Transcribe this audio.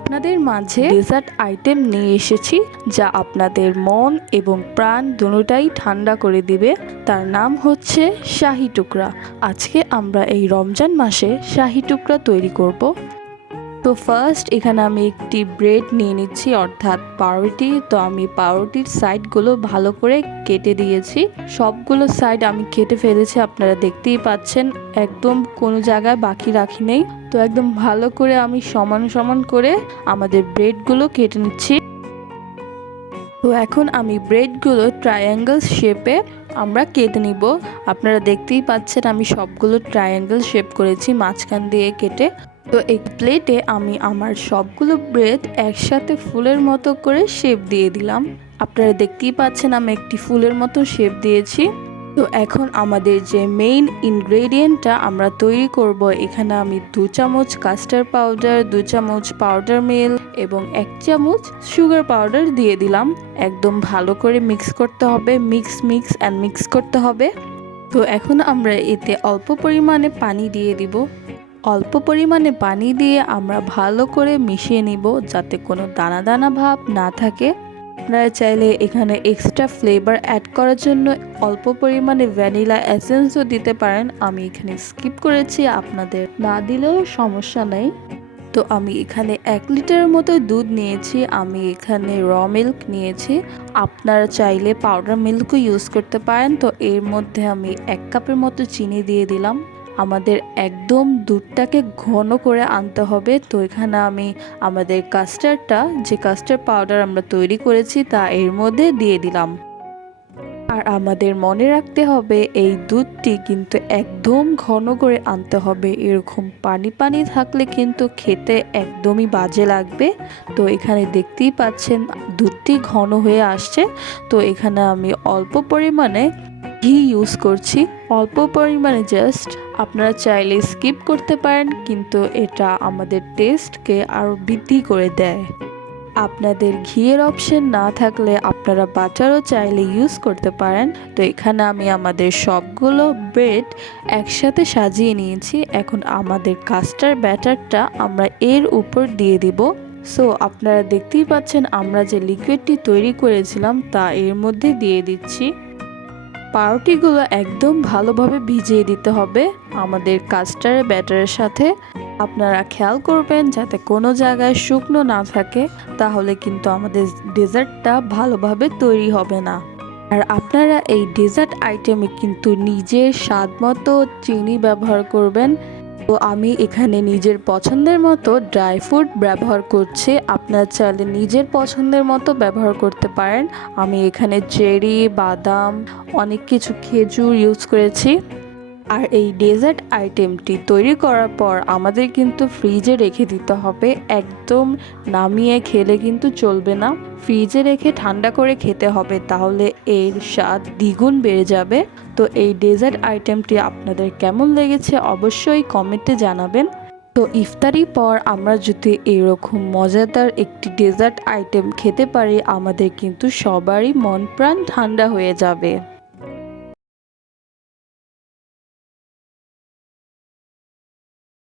আপনাদের মাঝে dessert item নিয়ে এসেছি, যা আপনাদের মন এবং প্রাণ দুটাই ঠান্ডা করে দিবে। তার নাম হচ্ছে শাহি টুকরা। আজকে আমরা এই রমজান মাসে শাহি টুকরা তৈরি করব। তো ফার্স্ট এখানে আমি একটি ব্রেড নিয়ে নিচ্ছি, অর্থাৎ পাউরুটি। তো আমি পাউরুটির সাইডগুলো ভালো করে কেটে দিয়েছি। সবগুলো সাইড আমি কেটে ফেলেছি, আপনারা দেখতেই পাচ্ছেন। একদম কোনো জায়গায় বাকি রাখি নেই। তো একদম ভালো করে আমি সমান সমান করে আমাদের ব্রেডগুলো কেটে নিচ্ছি। তো এখন আমি ব্রেডগুলো ট্রায়াঙ্গেল শেপে আমরা কেটে নিব। আপনারা দেখতেই পাচ্ছেন আমি সবগুলো ট্রায়াঙ্গেল শেপ করেছি, মাঝখান দিয়ে কেটে। তো এই প্লেটে আমি আমার সবগুলো ব্রেড একসাথে ফুলের মতো করে শেপ দিয়ে দিলাম। আপনারা দেখতেই পাচ্ছেন আমি একটি ফুলের মতো শেপ দিয়েছি। তো এখন আমাদের যে মেইন ইনগ্রেডিয়েন্টটা আমরা তৈরি করব, এখানে আমি দু চামচ কাস্টার্ড পাউডার দু চামচ পাউডার মিল এবং এক চামচ সুগার পাউডার দিয়ে দিলাম। একদম ভালো করে মিক্স করতে হবে মিক্স মিক্স অ্যান্ড মিক্স করতে হবে। তো এখন আমরা এতে অল্প পরিমাণে পানি দিয়ে দিব। অল্প পরিমাণে পানি দিয়ে আমরা ভালো করে মিশিয়ে নিব যাতে কোনো দানা দানা ভাব না থাকে। আপনারা চাইলে এখানে এক্সট্রা ফ্লেভার অ্যাড করার জন্য অল্প পরিমাণে ভ্যানিলা এসেন্সও দিতে পারেন। আমি এখানে স্কিপ করেছি, আপনাদের না দিলেও সমস্যা নেই। তো আমি এখানে এক লিটারের মতো দুধ নিয়েছি, আমি এখানে র মিল্ক নিয়েছি। আপনারা চাইলে পাউডার মিল্কও ইউজ করতে পারেন। তো এর মধ্যে আমি এক কাপের মতো চিনি দিয়ে দিলাম। আমাদের একদম দুধটাকে ঘন করে আনতে হবে। তো এখানে আমি আমাদের কাস্টার্ডটা যে কাস্টার্ড পাউডার আমরা তৈরি করেছি, তা এর মধ্যে দিয়ে দিলাম। আর আমাদের মনে রাখতে হবে, এই দুধটি কিন্তু একদম ঘন করে আনতে হবে। এরকম পানি পানি থাকলে কিন্তু খেতে একদমই বাজে লাগবে। তো এখানে দেখতেই পাচ্ছেন, দুধটি ঘন হয়ে আসছে। তো এখানে আমি অল্প পরিমাণে ঘি ইউজ করছি। অল্প পরিমাণে জাস্ট আপনারা চাইলে স্কিপ করতে পারেন, কিন্তু এটা আমাদের টেস্টকে আরও বৃদ্ধি করে দেয়। আপনাদের ঘিয়ের অপশন না থাকলে আপনারা বাটারও চাইলে ইউজ করতে পারেন। তো এখানে আমি আমাদের সবগুলো ব্রেড একসাথে সাজিয়ে নিয়েছি। এখন আমাদের কাস্টার ব্যাটারটা আমরা এর উপর দিয়ে দিব। সো আপনারা দেখতেই পাচ্ছেন আমরা যে লিকুইডটি তৈরি করেছিলাম, তা এর মধ্যে দিয়ে দিচ্ছি। পাউরুটিগুলো একদম ভালোভাবে ভিজিয়ে দিতে হবে। আমাদের কাস্টারের ব্যাটারের সাথে আপনারা খেয়াল করবেন যাতে কোনো জায়গায় শুকনো না থাকে, তাহলে কিন্তু আমাদের ডেজার্টটা ভালোভাবে তৈরি হবে না। আর আপনারা এই ডেজার্ট আইটেমে কিন্তু নিজের স্বাদ মতো চিনি ব্যবহার করবেন। তো আমি এখানে নিজের পছন্দের মতো ড্রাই ফ্রুট ব্যবহার করছি। আপনার চাইলে নিজের পছন্দের মতো ব্যবহার করতে পারেন। আমি এখানে চেরি, বাদাম, অনেক কিছু খেজুর ইউজ করেছি। আর এই ডেজার্ট আইটেমটি তৈরি করার পর আমাদের কিন্তু ফ্রিজে রেখে দিতে হবে। একদম নামিয়ে খেলে কিন্তু চলবে না। ফ্রিজে রেখে ঠান্ডা করে খেতে হবে, তাহলে এর স্বাদ দ্বিগুণ বেড়ে যাবে। তো এই ডেজার্ট আইটেমটি আপনাদের কেমন লেগেছে অবশ্যই কমেন্টে জানাবেন। তো ইফতারি পর আমরা যদি এরকম মজাদার একটি ডেজার্ট আইটেম খেতে পারি, আমাদের কিন্তু সবারই মন প্রাণ ঠান্ডা হয়ে যাবে।